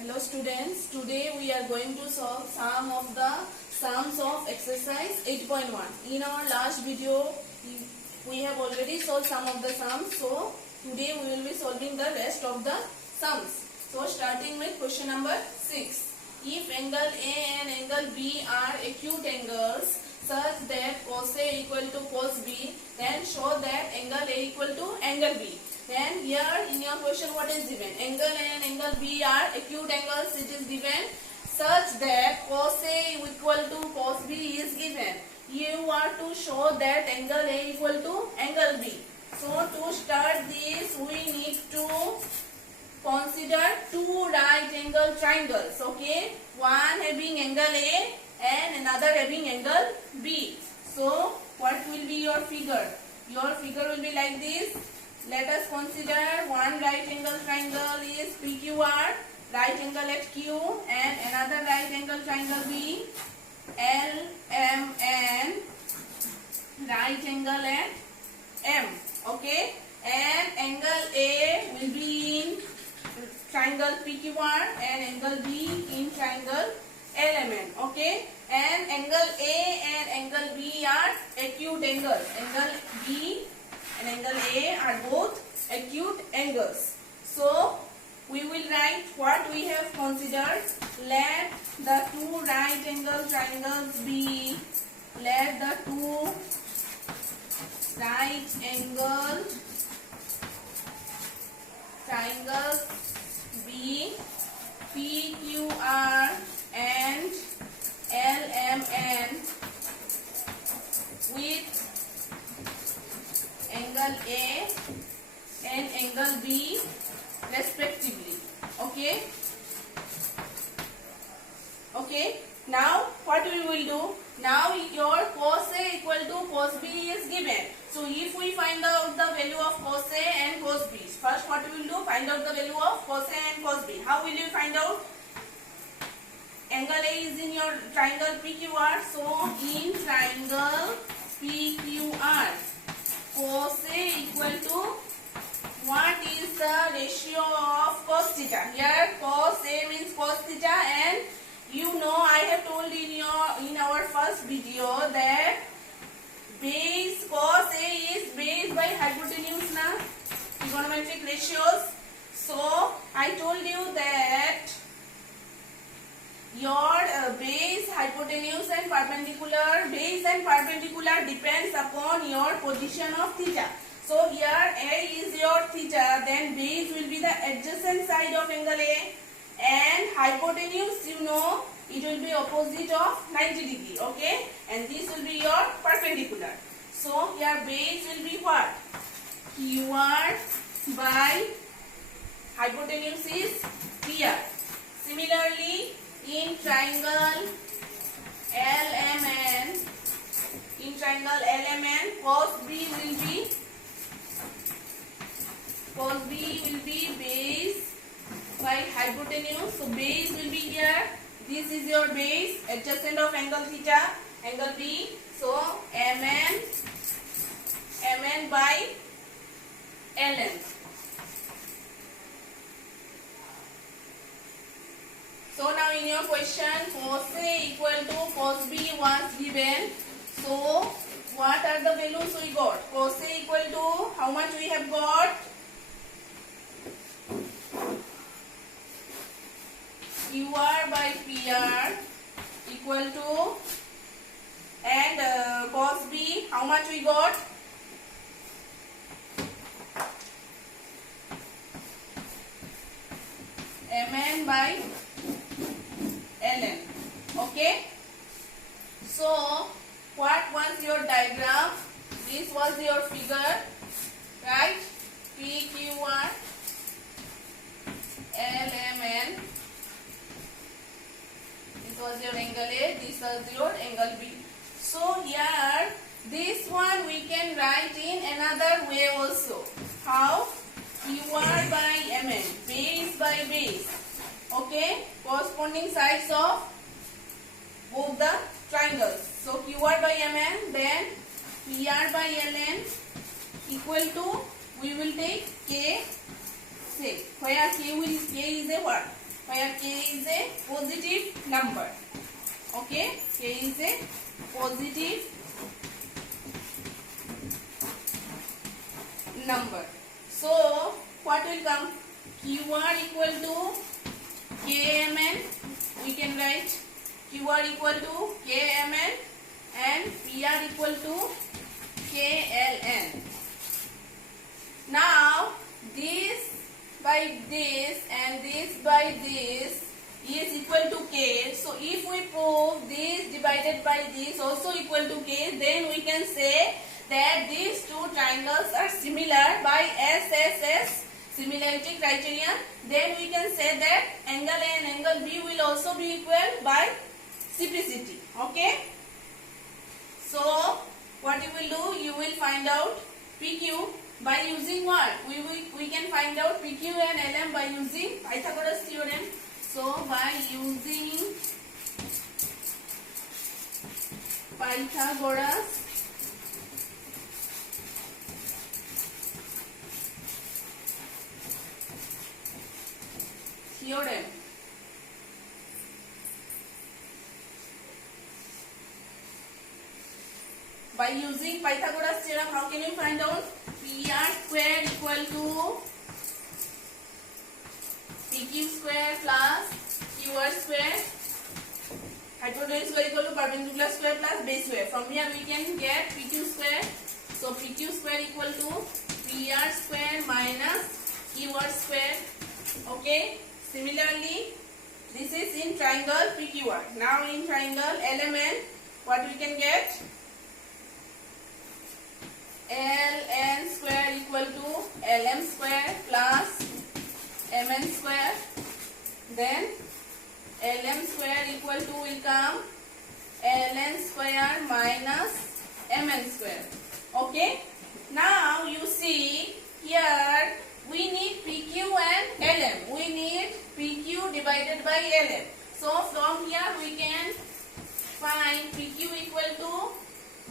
Hello students, today we are going to solve some of the sums of exercise 8.1. In our last video, we have already solved some of the sums. So today we will be solving the rest of the sums. So starting with question number 6. If angle A and angle B are acute angles such that cos A equal to cos B, then show that angle A equal to angle B. Then here in your question what is given? Angle A and angle B are acute angles. It is given such that cos A equal to cos B is given. You are to show that angle A equal to angle B. So to start this we need to consider two right angle triangles. Okay, one having angle A and another having angle B. So what will be your figure? Your figure will be like this. Let us consider one right angle triangle is PQR, right angle at Q, and another right angle triangle B, LMN, right angle at M. Okay, and angle A will be in triangle PQR and angle B in triangle LMN. Okay, and angle A and angle B are acute angles. Angle B and angle A are both acute angles. So we will write what we have considered. Let the two right angle triangles be. Let the two right angle triangles be PQR and LMN with angle A and angle B respectively. Okay. Okay. Now what we will do? Now your cos A equal to cos B is given. So if we find out the value of cos A and cos B, first what we will do? Find out the value of cos A and cos B. How will you find out? Angle A is in your triangle PQR. So in triangle PQR, cos A equal to what is the ratio of cos theta? Here cos A means cos theta, and you know I have told in our first video that base cos A is base by hypotenuse na trigonometric ratios. So I told you that your base, hypotenuse and perpendicular, base and perpendicular depends upon your position of theta. So here A is your theta, then base will be the adjacent side of angle A, and hypotenuse, you know, it will be opposite of 90 degree. Okay, and this will be your perpendicular. So here base will be what? QR by hypotenuse is PR. Similarly, in triangle LMN, cos B will be base by hypotenuse. So base will be here. This is your base, adjacent of angle theta, angle B. So MN by LN. So now in your question, cos A equal to cos B was given. So what are the values we got? Cos A equal to how much we have got? QR by PR equal to, and cos B how much we got? MN by LN. Okay. So what was your diagram? This was your figure, right? PQR LMN. This was your angle A. This was your angle B. So here this one we can write in another way also. How? QR by MN, base by base. Okay, corresponding sides of both the triangles. So QR by MN, then PR by LN equal to, we will take K say, where K is a what? where k is a positive number. Okay, k is a positive number. So what will come? QR equal to KMN. We can write QR equal to KMN and PR equal to KLN. Now this by this and this by this is equal to K. So if we prove this divided by this also equal to K, then we can say that these two triangles are similar by SSS similarity criterion. Then we can say that angle A and angle B will also be equal by CPCT. Okay. So what you will do? You will find out PQ by using what? We can find out PQ and LM by using Pythagoras theorem. So by using Pythagoras theorem, by using Pythagoras theorem, how can you find out? PR square equal to PQ square plus QR square. Hypotenuse square equal to perpendicular square plus base square. From here we can get PQ square. So PQ square equal to PR square minus QR square. Okay. Similarly, this is in triangle PQR. Now in triangle LMN, what we can get? LN square equal to LM square plus MN square. Then LM square equal to will come LN square minus MN square. Okay. Now you see here we need PQ and LM. We need PQ divided by LM. So from here we can find PQ equal to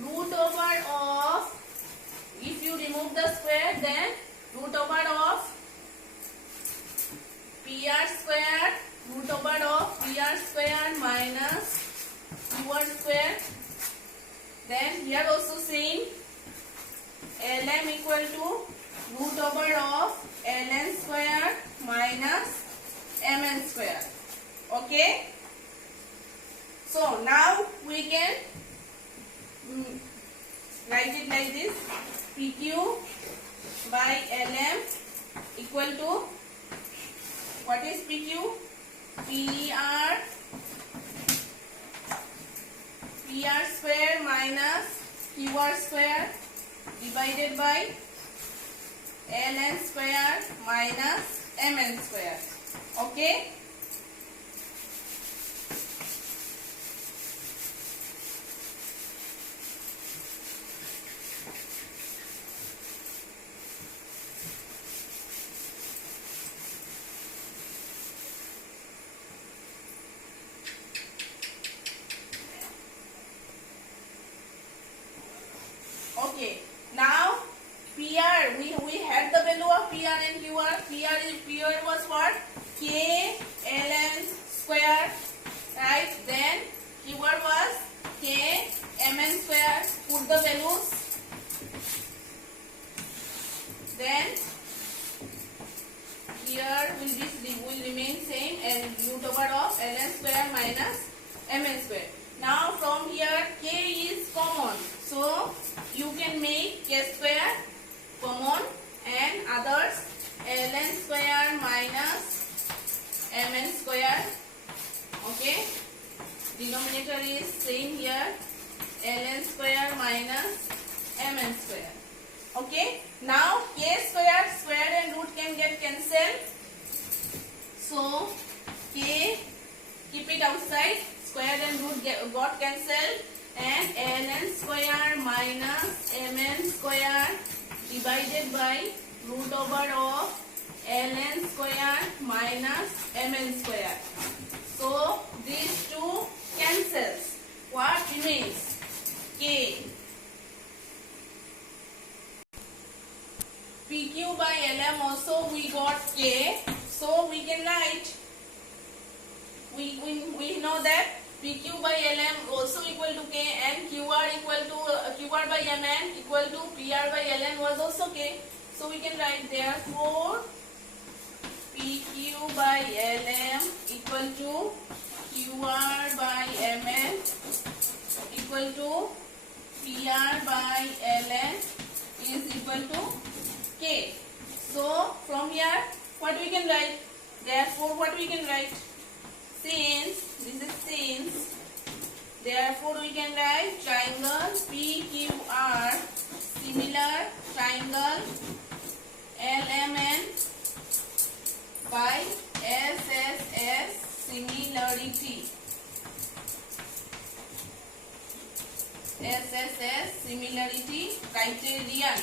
root over of, if you remove the square, then root over of PR square, root over of PR square minus QR square. Then here also same, LM equal to root over of LN square minus MN square. Okay. So now we can write it like this: PQ by LM equal to, what is PQ? PR square minus QR square divided by LN square minus MN square. Okay. Okay. Now PR, we had the value of PR and QR. PR was what? K LN square, right? Then QR was K MN square. Put the values. Then here will remain same, and root over of LN square minus MN square. Now from here K is common, so you can make K square common and others LN square minus MN square. Okay, denominator is same here, LN square minus MN square. Okay, now K square and root can get cancelled, so K, keep it outside, square and root got cancelled, and LN square minus MN square divided by root over of LN square minus MN square. So these two cancels. What remains? K. PQ by LM also we got K. So we can write we know that PQ by LM also equal to K, and QR equal to QR by MN equal to PR by LN was also K. So we can write therefore PQ by LM equal to QR by MN equal to PR by LN is equal to K. So from here what we can write? Therefore what we can write? Since this is since, therefore we can write triangle PQR similar triangle LMN by SSS similarity. SSS similarity criterion.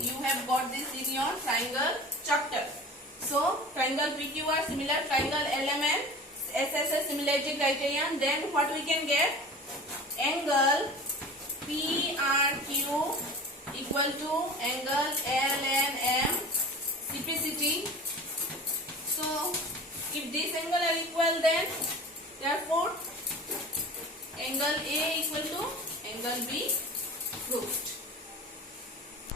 You have got this in your triangle chapter. So triangle PQR similar triangle LMN SSS similarity criterion. Then what we can get? Angle PRQ equal to angle LNM CPCT. So if this angle are equal, then therefore angle A equal to angle B proved.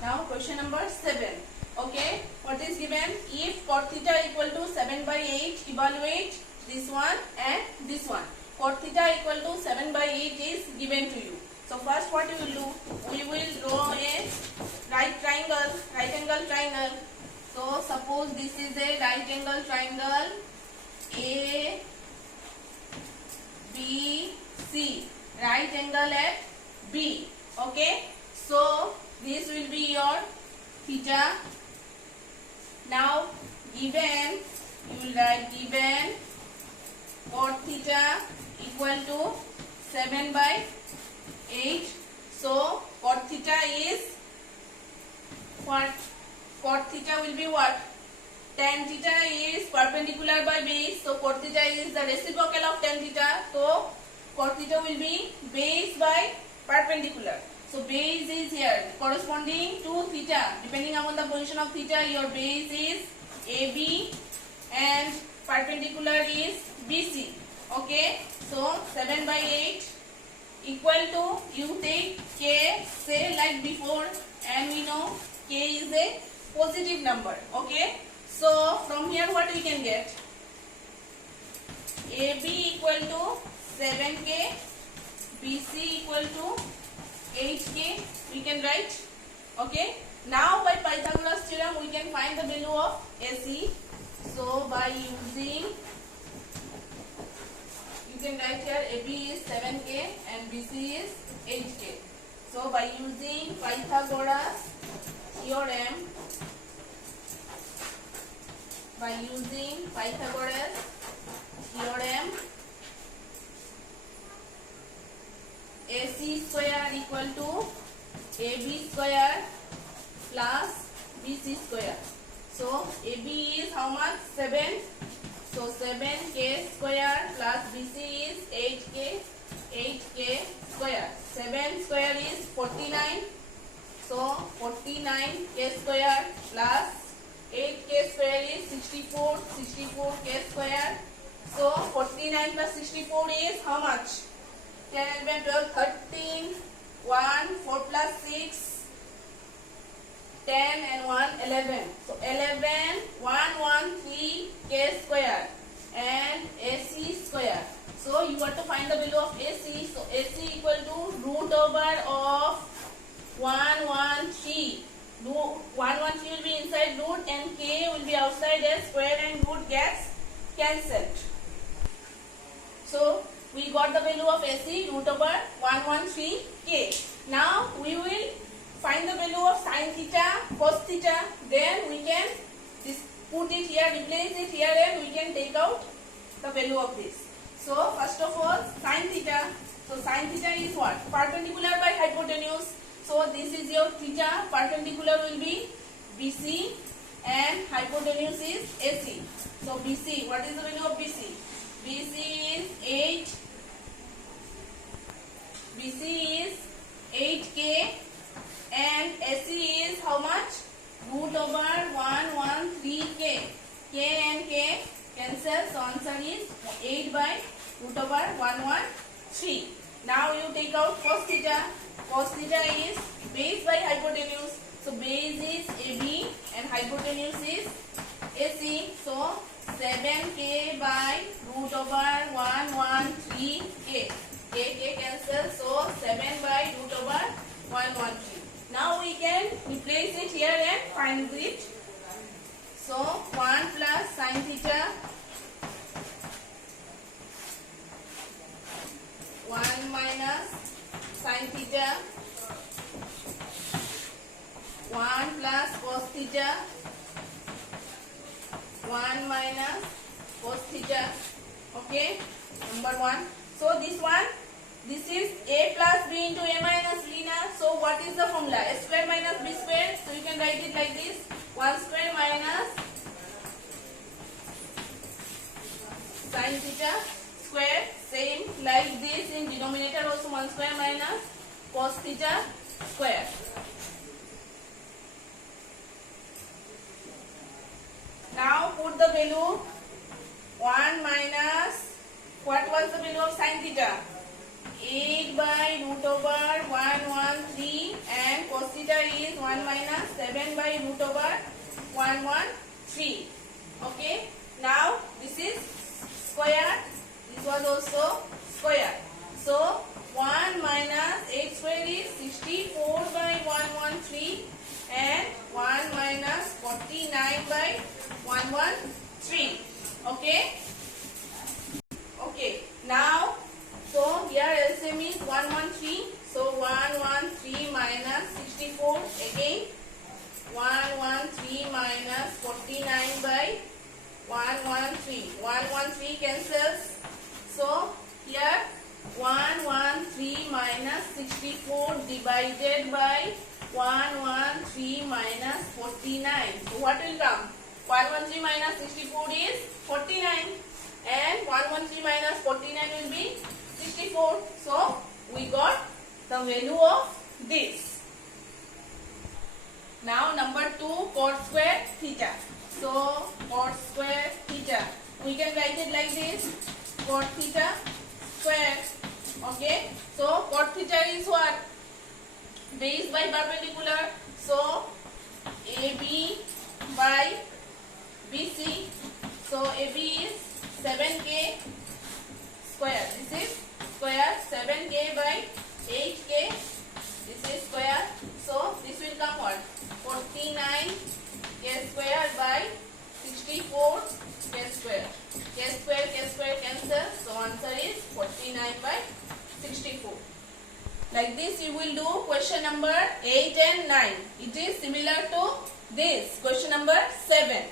Now question number 7. Okay, what is given? If cot theta equal to 7 by 8, evaluate this one and this one. Cot theta equal to 7 by 8 is given to you. So first what you will do? We will draw a right angle triangle. So suppose this is a right angle triangle A, B, C. Right angle at B. Okay. So this will be your theta. Now given, you will write given cot theta equal to 7 by 8. So cot theta is what? Cot theta will be what? Tan theta is perpendicular by base. So cot theta is the reciprocal of tan theta. So cot theta will be base by perpendicular. So base is here corresponding to theta. Depending upon the position of theta, your base is AB and perpendicular is BC. Okay. So 7 by 8 equal to, you take K, say like before, and we know K is a positive number. Okay. So from here what we can get? AB equal to 7K, BC equal to 8K we can write. Okay. Now by Pythagoras theorem we can find the value of AC. So by using, you can write here AB is 7K and BC is 8K. So by using Pythagoras theorem, AC square equal to AB square plus BC square. So AB is how much? 7. So 7K square plus BC is 8K square. 7 square is 49. So 49K square plus 8K square is 64K square. So 49 plus 64 is how much? 10, 11, 12, 13, 1, 4 plus 6, 10 and 1, 11. So 11, 1, 1, 3K square and AC square. So you got to find the value of AC. So AC equal to root over of 113. 113 will be inside root and K will be outside as square and root gets cancelled. So we got the value of AC root over 113K. Now we will find the value of sin theta, cos theta. Then we can put it here, replace it here, and we can take out the value of this. So first of all, sin theta. So sin theta is what? Perpendicular by hypotenuse. So this is your theta. Perpendicular will be BC and hypotenuse is AC. So BC, what is the value of BC? BC is 8. BC is 8K and AC is how much? Root over 113K. K and K cancel. So answer is 8 by root over 113. Now you take out cos theta. Cos theta is base by hypotenuse. So base is AB and hypotenuse is AC. So 7k by root over 113k. K cancel. So 7 by root over 113. Now we can replace it here and find it. So 1 plus sin theta 1 minus sin theta 1 plus cos theta 1 minus cos theta. Okay, number 1. So this is a plus b into a minus b na. So what is the formula? A square minus b square. So you can write it like this: 1 square minus sin theta square. Same like this in denominator also, 1 square minus cos theta square. Now put the value 1 minus, what was the value of sin theta? 8 by root over 113 and cos theta is 1 minus 7 by root over 113. Okay. Now this is square. This was also square. So 1 minus 8 square is 64 by 113 and 1 minus 49 by 113. Okay. Okay. Now, so here LCM is 113. So 113 minus 64 again. 113 minus 49 by 113. 113 cancels. So here 113 minus 64 divided by 113 minus 49. So what will come? 113 minus 64 is 49 and 113 minus 49 will be 64. So we got the value of this. Now number 2, cot square theta. So cot square theta, we can write it like this: cot theta square. Okay. So cot theta is what? Base by perpendicular. So AB by BC. So AB is 7k square. This is square. 7k by 8k. This is square. So this will come what? 49k square by 64k square. K square cancel. So answer is 49 by 64. Like this you will do question number 8 and 9. It is similar to this question number 7.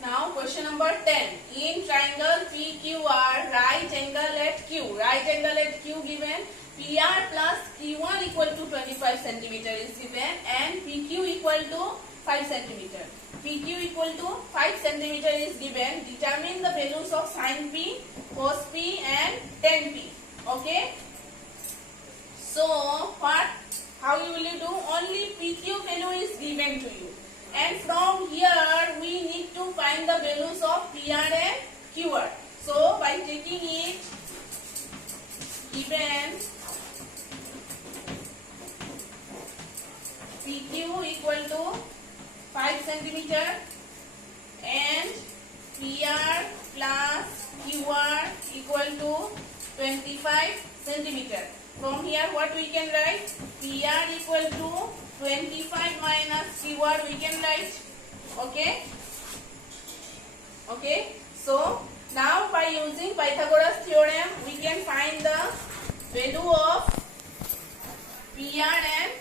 Now question number 10. In triangle PQR, right angle at Q. Right angle at Q given. PR plus Q1 equal to 25 cm is given and PQ equal to 5 cm. PQ equal to 5 cm is given. Determine the values of sin P, cos P and tan P. Okay. So what? How you will do? Only PQ value is given to you. And from here we need to find the values of PR and QR. So by taking it given PQ equal to 5 cm and PR plus QR equal to 25 cm. From here what we can write? PR equal to 25 minus QR we can write. Okay. Okay. So now by using Pythagoras theorem we can find the value of PR and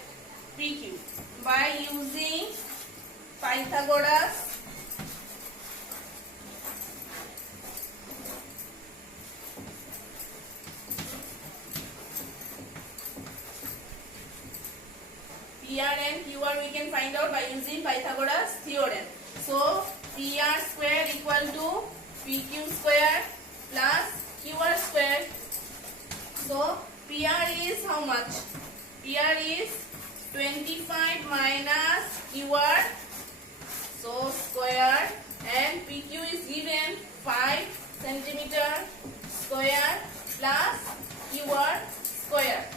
PQ by using Pythagoras PR and QR we can find out by using Pythagoras theorem. So PR square equal to PQ square plus QR square. So PR is how much? PR is 25 minus QR, so square, and PQ is given 5 centimeter square plus QR square.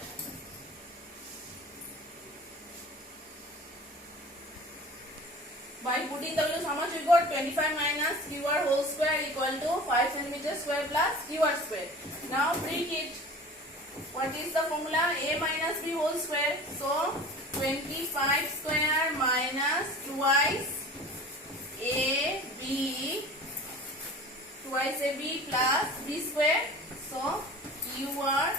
By putting the values, how much we got? 25 minus QR whole square equal to 5 centimeter square plus QR square. Now break it. What is the formula? A minus B whole square. So 25 square minus twice AB plus B square. So QR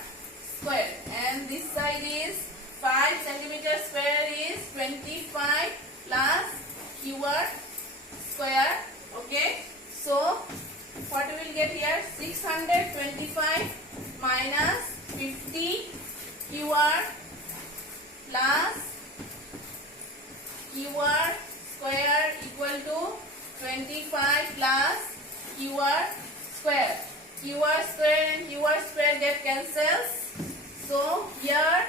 square. And this side is 5 centimeter square is 25 plus QR square. Okay. So what we will get here? 625 minus 50 QR plus QR square equal to 25 plus QR square. QR square and QR square get cancels. So here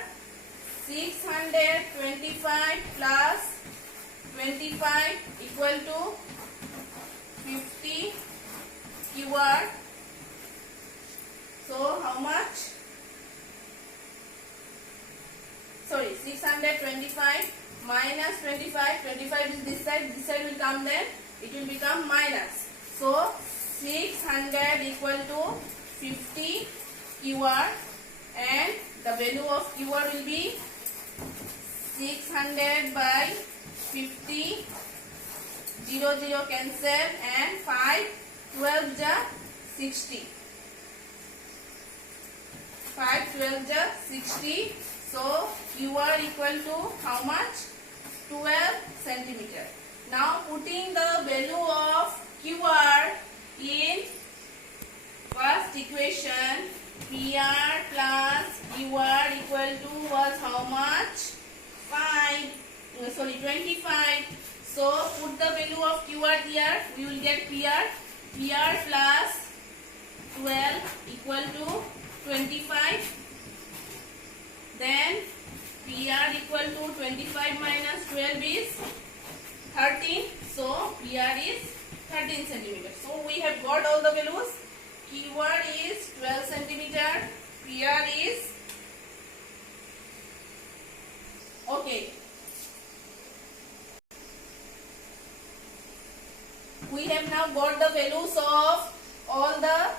625 plus 25 equal to 50 QR. So how much? Sorry, 625 minus 25. 25 is this side will come, then it will become minus. So 600 equal to 50 QR, and the value of QR will be 600 by 50, 0 0 cancel, and 5 12 ja 60. 5 12 ja 60. So QR equal to how much? 12 centimeter. Now putting the value of QR in first equation, PR plus QR equal to was how much? 25. So put the value of QR here. We will get PR. PR plus 12 equal to 25. Then PR equal to 25 minus 12 is 13. So PR is 13 centimeter. So we have got all the values. QR is 12 centimeter. PR is okay. We have now got the values of all the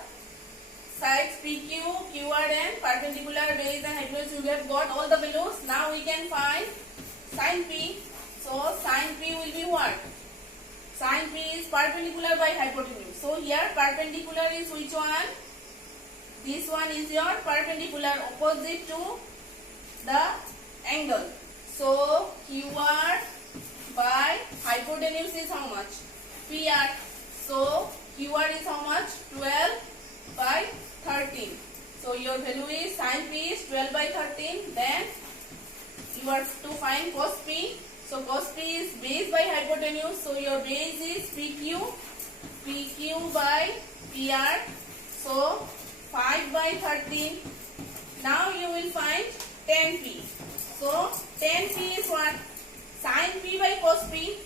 sides PQ, QR and perpendicular, base and hypotenuse. We have got all the values. Now we can find sin P. So sin P will be what? Sin P is perpendicular by hypotenuse. So here perpendicular is which one? This one is your perpendicular opposite to the angle. So QR by hypotenuse is how much? PR. So QR is how much? 12 by 13. So your value is sin P is 12 by 13. Then you have to find cos P. So cos P is base by hypotenuse. So your base is PQ. PQ by PR. So 5 by 13. Now you will find tan P. So tan P is what? Sin P by cos P.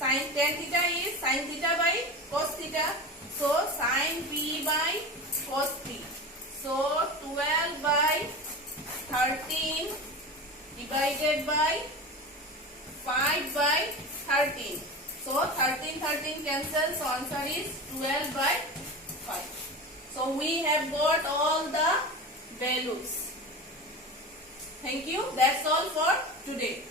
Sin tan theta is sin theta by cos theta. So sin P by cos P. So 12 by 13 divided by 5 by 13. So 13 cancels. So answer is 12 by 5. So we have got all the values. Thank you. That's all for today.